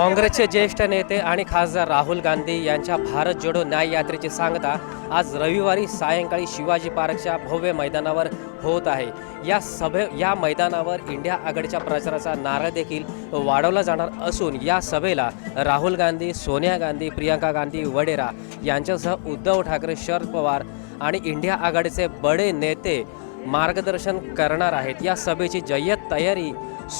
काँग्रेसचे ज्येष्ठ नेते आणि खासदार राहुल गांधी यांच्या भारत जोडो न्याय यात्रेची सांगता आज रविवारी सायंकाळी शिवाजी पार्कच्या भव्य मैदानावर होत आहे. या सभे या मैदानावर इंडिया आघाडीच्या प्रचाराचा नारळ देखील वाढवला जाणार असून या सभेला राहुल गांधी सोनिया गांधी प्रियंका गांधी वडेरा यांच्यासह उद्धव ठाकरे शरद पवार आणि इंडिया आघाडीचे बडे नेते मार्गदर्शन करणार आहेत. या सभेची जय्यत तयारी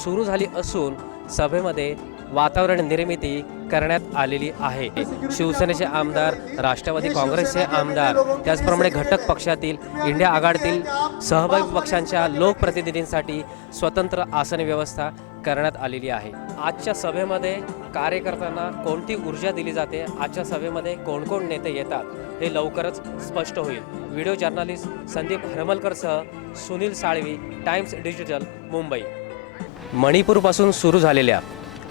सुरू झाली असून सभेमध्ये वातावरण निर्मिती करण्यात आलेली आहे. शिवसेनेचे आमदार राष्ट्रवादी काँग्रेसचे आमदार त्याचप्रमाणे घटक पक्षातील इंडिया आघाडीतील सहभागी पक्षांच्या लोकप्रतिनिधींसाठी स्वतंत्र आसन व्यवस्था करण्यात आलेली आहे. आजच्या सभेमध्ये कार्यकर्त्यांना कोणती ऊर्जा दिली जाते? आजच्या सभेमध्ये कोण कोण नेते येतात? हे लवकरच स्पष्ट होईल. व्हिडिओ जर्नलिस्ट संदीप हरमलकरसह सुनील साळवी टाइम्स डिजिटल मुंबई. मणिपूरपासून सुरू झालेल्या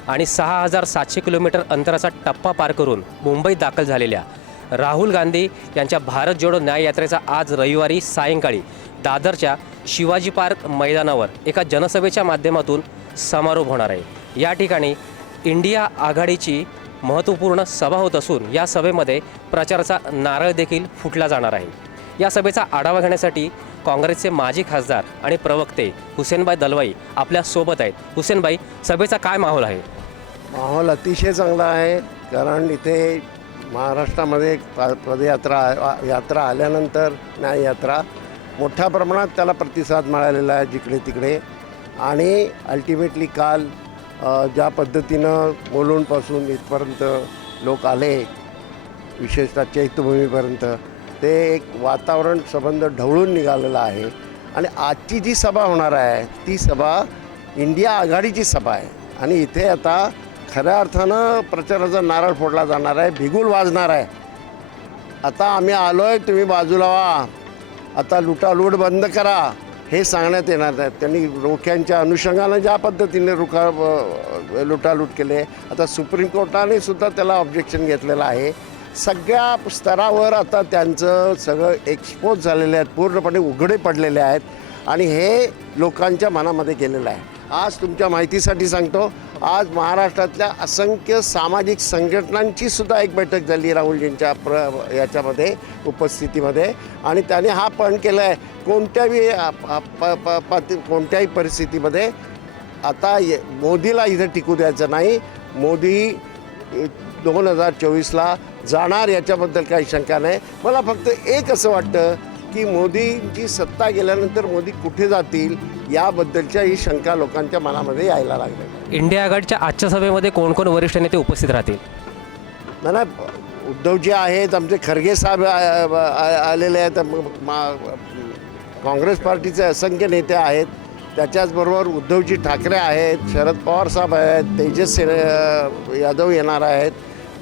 आणि सहा हजार सातशे किलोमीटर अंतराचा टप्पा पार करून मुंबईत दाखल झालेल्या राहुल गांधी यांच्या भारत जोडो न्याय यात्रेचा आज रविवारी सायंकाळी दादरच्या शिवाजी पार्क मैदानावर एका जनसभेच्या माध्यमातून समारोप होणार आहे. या ठिकाणी इंडिया आघाडीची महत्त्वपूर्ण सभा होत असून या सभेमध्ये प्रचाराचा नारळ देखील फुटला जाणार आहे. या सभेचा आढावा घेण्यासाठी काँग्रेसचे माजी खासदार आणि प्रवक्ते हुसेनबाई दलवाई आपल्यासोबत आहेत. हुसेनबाई सभेचा काय माहोल आहे? माहोल अतिशय चांगला आहे कारण इथे महाराष्ट्रामध्ये पदयात्रा आ- यात्रा आल्यानंतर न्याय यात्रा मोठ्या प्रमाणात त्याला प्रतिसाद मिळालेला आहे जिकडे तिकडे. आणि अल्टिमेटली काल ज्या पद्धतीनं मोलूनपासून इथपर्यंत लोक आले विशेषतः चैत्यभूमीपर्यंत ते एक वातावरण संबंध ढवळून निघालेलं आहे. आणि आजची जी सभा होणार आहे ती सभा इंडिया आघाडीची सभा आहे. आणि इथे आता खऱ्या अर्थानं प्रचाराचा नारळ फोडला जाणार आहे भिगूल वाजणार आहे. आता आम्ही आलो आहे तुम्ही बाजूला व्हा आता लुटालूट बंद करा हे सांगण्यात येणार आहे. त्यांनी रोख्यांच्या अनुषंगानं ज्या पद्धतीने रुखा लुटालूट केले आता सुप्रीम कोर्टाने सुद्धा त्याला ऑब्जेक्शन घेतलेलं आहे. सगळ्या स्तरावर आता त्यांचं सगळं एक्सपोज झालेले आहेत पूर्णपणे उघडे पडलेले आहेत. आणि हे लोकांच्या मनामध्ये गेलेलं आहे. आज तुमच्या माहितीसाठी सांगतो आज महाराष्ट्रातल्या असंख्य सामाजिक संघटनांची सुद्धा एक बैठक झाली राहुलजींच्या प्र याच्यामध्ये उपस्थितीमध्ये. आणि त्याने हा पण केला आहे कोणत्याही प- प- कोणत्याही परिस्थितीमध्ये आता ये- मोदीला इथं टिकू द्यायचं नाही. मोदी दोन हजार चोवीसला जाणार याच्याबद्दल काही शंका नाही. मला फक्त एक असं वाटतं की मोदींची सत्ता गेल्यानंतर मोदी कुठे जातील याबद्दलच्या ही शंका लोकांच्या मनामध्ये यायला लागल्या. इंडिया आघाडीच्या आजच्या सभेमध्ये कोण कोण वरिष्ठ नेते उपस्थित राहतील? नाही नाही, उद्धवजी आहेत आमचे खरगे साहेब आलेले आहेत काँग्रेस पार्टीचे असंख्य नेते आहेत. त्याच्याचबरोबर उद्धवजी ठाकरे आहेत शरद पवार साहेब आहेत तेजस यादव येणार आहेत.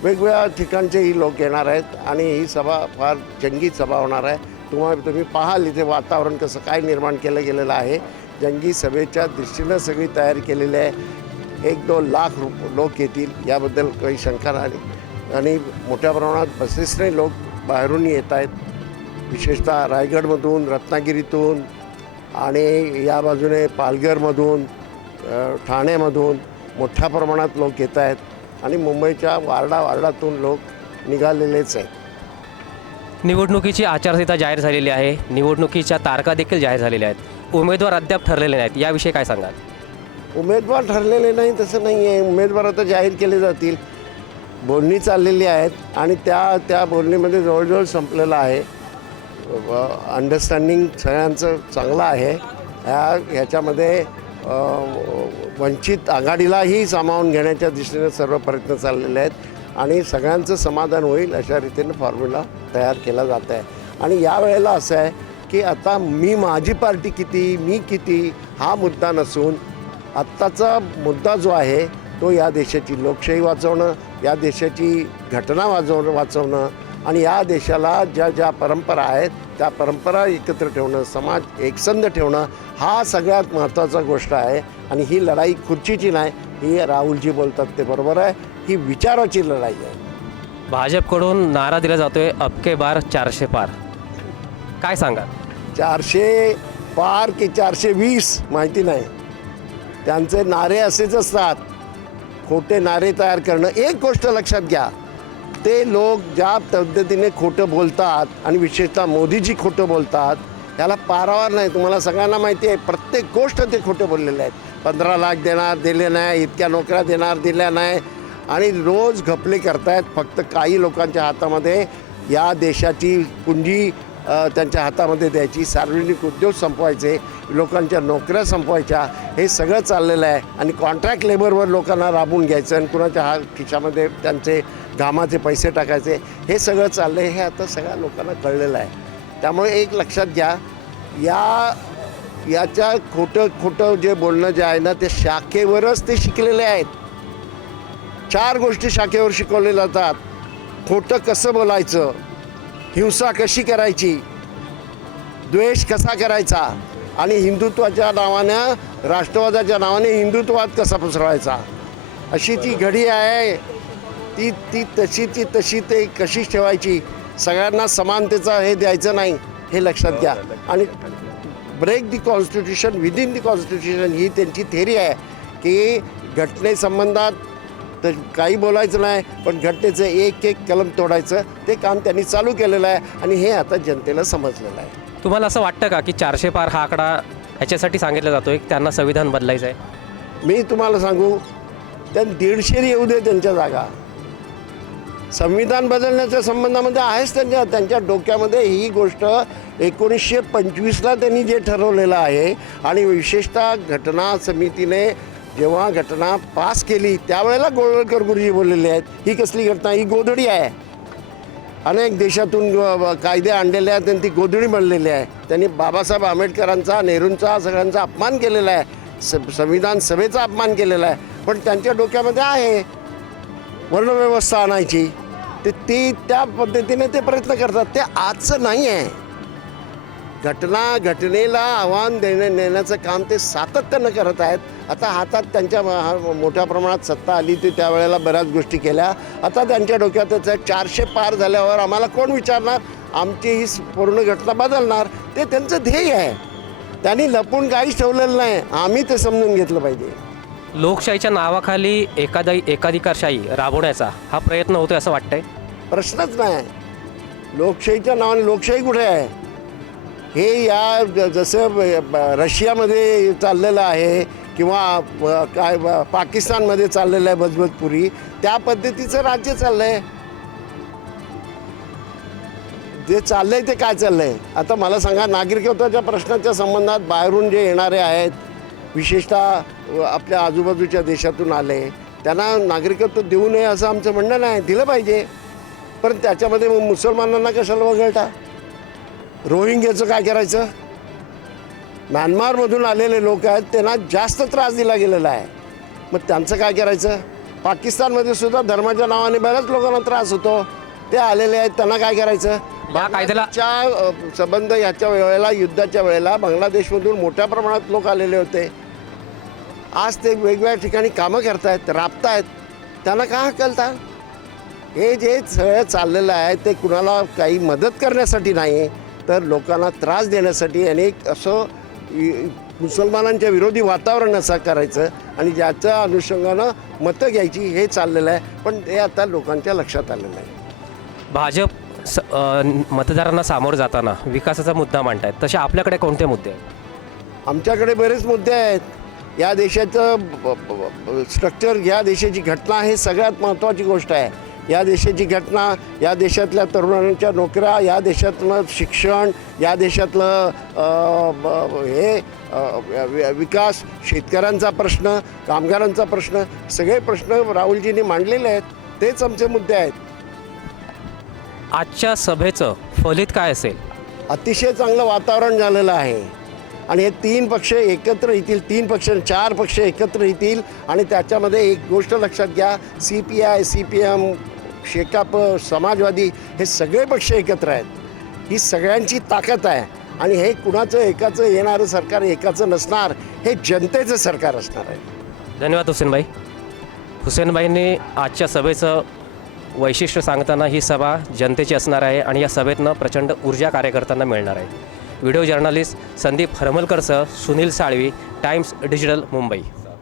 वेगवेगळ्या ठिकाणचे ही लोक येणार आहेत आणि ही सभा फार जंगी सभा होणार आहे. तुम्हाला तुम्ही पाहाल इथे वातावरण कसं काय निर्माण केलं गेलेलं आहे. जंगी सभेच्या दृष्टीनं सगळी तयारी केलेली आहे. एक दोन लाख रु लोक येतील याबद्दल काही शंका नाही. आणि मोठ्या प्रमाणात बसेसने लोक बाहेरून येत आहेत. विशेषतः रायगडमधून रत्नागिरीतून आणि या बाजूने पालघरमधून ठाण्यामधून मोठ्या प्रमाणात लोक येत आहेत आणि मुंबईच्या वार्डा वार्डातून लोक निघालेलेच आहेत. निवडणुकीची आचारसंहिता जाहीर झालेली आहे. निवडणुकीच्या तारखा देखील जाहीर झालेल्या आहेत. उमेदवार अद्याप ठरलेले नाहीत. याविषयी काय सांगाल? उमेदवार ठरलेले नाही तसं नाही आहे. उमेदवार आता जाहीर केले जातील. बोलणी चाललेली आहेत आणि त्या त्या बोलणीमध्ये जवळजवळ संपलेलं आहे. अंडरस्टँडिंग सगळ्यांचं चांगलं आहे. ह्या ह्याच्यामध्ये वंचित आघाडीलाही सामावून घेण्याच्या दृष्टीने सर्व प्रयत्न चाललेले आहेत आणि सगळ्यांचं समाधान होईल अशा रीतीने फॉर्म्युला तयार केला जात आहे. आणि यावेळेला असं आहे की आता मी माझी पार्टी किती मी किती हा मुद्दा नसून आत्ताचा मुद्दा जो आहे तो या देशाची लोकशाही वाचवणं या देशाची घटना वाजवणं वाचवणं आणि या देशाला ज्या ज्या परंपरा आहेत त्या परंपरा एकत्र ठेवणं समाज एकसंध ठेवणं हा सगळ्यात महत्त्वाचा गोष्ट आहे. आणि ही लढाई खुर्चीची नाही ही राहुलजी बोलतात ते बरोबर आहे. ही विचाराची लढाई आहे. भाजपकडून नारा दिला जातोय अबके बार चारशे पार. काय सांगा चारशे पार की चारशे वीस माहिती नाही. त्यांचे नारे असेच असतात. खोटे नारे तयार करणं एक गोष्ट लक्षात घ्या. ते लोक ज्या पद्धतीने खोटं बोलतात आणि विशेषतः मोदीजी खोटं बोलतात त्याला पारावर नाही. तुम्हाला सगळ्यांना माहिती आहे प्रत्येक गोष्ट ते खोटं बोललेले आहेत. पंधरा लाख देणार दिले नाही इतक्या नोकऱ्या देणार दिल्या नाही. आणि रोज घपले करतायत फक्त काही लोकांच्या हातामध्ये या देशाची पुंजी त्यांच्या हातामध्ये द्यायची सार्वजनिक उद्योग संपवायचे लोकांच्या नोकऱ्या संपवायच्या हे सगळं चाललेलं आहे. आणि कॉन्ट्रॅक्ट लेबरवर लोकांना राबून घ्यायचं आणि कुणाच्या हा खिशामध्ये त्यांचे घामाचे पैसे टाकायचे हे सगळं चाललं आहे हे आता सगळ्या लोकांना कळलेलं आहे. त्यामुळे एक लक्षात घ्या या याच्या खोटं खोटं जे बोलणं जे आहे ना ते शाखेवरच ते शिकलेले आहेत. चार गोष्टी शाखेवर शिकवले जातात. खोटं कसं बोलायचं? हिंसा कशी करायची? द्वेष कसा करायचा? आणि हिंदुत्वाच्या नावानं राष्ट्रवादाच्या नावाने हिंदुत्वाद कसा पसरवायचा अशी ती घडी आहे. ती ती तशीची तशी ते कशीच ठेवायची? सगळ्यांना समानतेचा हे द्यायचं नाही हे लक्षात घ्या. आणि break the constitution within the constitution ही त्यांची थेरी आहे की घटनेसंबंधात तर काही बोलायचं नाही पण घटनेचं एक एक कलम तोडायचं ते काम त्यांनी चालू केलेलं आहे आणि हे आता जनतेला समजलेलं आहे. तुम्हाला असं वाटतं का की चारशे पार हा आकडा ह्याच्यासाठी सांगितला जातोय की त्यांना संविधान बदलायचं आहे मी तुम्हाला सांगू त्या दीडशे येऊ दे त्यांच्या जागा. संविधान बदलण्याच्या संबंधामध्ये आहेच त्यांच्या त्यांच्या डोक्यामध्ये ही गोष्ट एकोणीसशे पंचवीसला त्यांनी जे ठरवलेलं आहे आणि विशेषतः घटना समितीने जेव्हा घटना पास केली त्यावेळेला गोळकर गुरुजी बोललेले आहेत ही कसली घटना ही गोधडी आहे. अनेक देशातून कायदे आणलेले आहेत आणि ती गोधडी बनलेली आहे. त्यांनी बाबासाहेब आंबेडकरांचा नेहरूंचा सगळ्यांचा अपमान केलेला आहे. स संविधान सभेचा अपमान केलेला आहे. पण त्यांच्या डोक्यामध्ये आहे वर्णव्यवस्था आणायची. ते ती त्या पद्धतीने ते प्रयत्न करतात. ते आजचं नाही आहे. घटना घटनेला आव्हान देणे देण्याचं काम ते सातत्यानं करत आहेत. आता हातात त्यांच्या मोठ्या प्रमाणात सत्ता आली ते त्यावेळेला बऱ्याच गोष्टी केल्या. आता त्यांच्या डोक्यातच आहे चारशे पार झाल्यावर आम्हाला कोण विचारणार? आमची ही पूर्ण घटना बदलणार. ते त्यांचं ध्येय आहे. त्यांनी लपून काहीच ठेवलेलं नाही. आम्ही ते समजून घेतलं पाहिजे. लोकशाहीच्या नावाखाली एखादा एकाधिकारशाही राबवण्याचा हा प्रयत्न होतोय असं वाटतंय? प्रश्नच नाही. लोकशाहीच्या नावाने लोकशाही कुठे आहे? हे या ज- जसं ब- रशियामध्ये चाललेलं आहे किंवा काय पाकिस्तानमध्ये चाललेलं आहे भजबतपुरी त्या पद्धतीचं राज्य चाललं आहे जे चाललंय ते काय चाललंय? आता मला सांगा नागरिकत्वाच्या प्रश्नाच्या संबंधात बाहेरून जे येणारे आहेत विशेषतः आपल्या आजूबाजूच्या देशातून आले त्यांना नागरिकत्व देऊ नये असं आमचं म्हणणं नाही. दिलं पाहिजे. पण त्याच्यामध्ये मग मुसलमानांना कशाला वगळता? रोहिंग्याचं काय करायचं? म्यानमारमधून आलेले लोक आहेत त्यांना जास्त त्रास दिला गेलेला आहे. मग त्यांचं काय करायचं? पाकिस्तानमध्ये सुद्धा धर्माच्या नावाने बऱ्याच लोकांना त्रास होतो. ते आलेले आहेत त्यांना काय करायचं? या कायद्याला च्या अ, संबंध याच्या वेळेला युद्धाच्या वेळेला बांगलादेशमधून मोठ्या प्रमाणात लोक आलेले होते. आज ते वेगवेगळ्या ठिकाणी कामं करतायत राबतायत. त्यांना का हकलता हे जे सगळं चाललेलं आहे ते कुणाला काही मदत करण्यासाठी नाही तर लोकांना त्रास देण्यासाठी आणि एक असं मुसलमानांच्या विरोधी वातावरण असं करायचं आणि ज्याच्या अनुषंगानं मतं घ्यायची हे चाललेलं आहे. पण ते आता लोकांच्या लक्षात आलेलं आहे भाजप स मतदारांना सामोरं जाताना विकासाचा मुद्दा मांडतायत. तसे आपल्याकडे कोणते मुद्दे आहेत? आमच्याकडे बरेच मुद्दे आहेत. या देशाचं स्ट्रक्चर या देशाची घटना हे सगळ्यात महत्त्वाची गोष्ट आहे. या देशाची घटना या देशातल्या तरुणांच्या नोकऱ्या या देशातलं शिक्षण या देशातलं हे विकास शेतकऱ्यांचा प्रश्न कामगारांचा प्रश्न सगळे प्रश्न राहुलजींनी मांडलेले आहेत. तेच आमचे मुद्दे आहेत. आजच्या सभेचं फलित काय असेल? अतिशय चांगलं वातावरण झालेलं आहे. आणि हे तीन पक्ष एकत्र येतील तीन पक्ष चार पक्ष एकत्र येतील. आणि त्याच्यामध्ये एक गोष्ट लक्षात घ्या C P I C P M Shekap Samajwadi हे सगळे पक्ष एकत्र आहेत. ही सगळ्यांची ताकद आहे. आणि हे कुणाचं एकाचं येणारं सरकार एकाचं नसणार हे जनतेचं सरकार असणार आहे. धन्यवाद हुसेनभाई हुसेनबाईंनी आजच्या सभेचं वैशिष्ट्य सांगताना ही सभा जनतेची असणार आहे आणि या सभेतनं प्रचंड ऊर्जा कार्यकर्त्यांना मिळणार आहे. Video journalist Sandeep हरमलकरसह Sunil Salvi Times Digital Mumbai.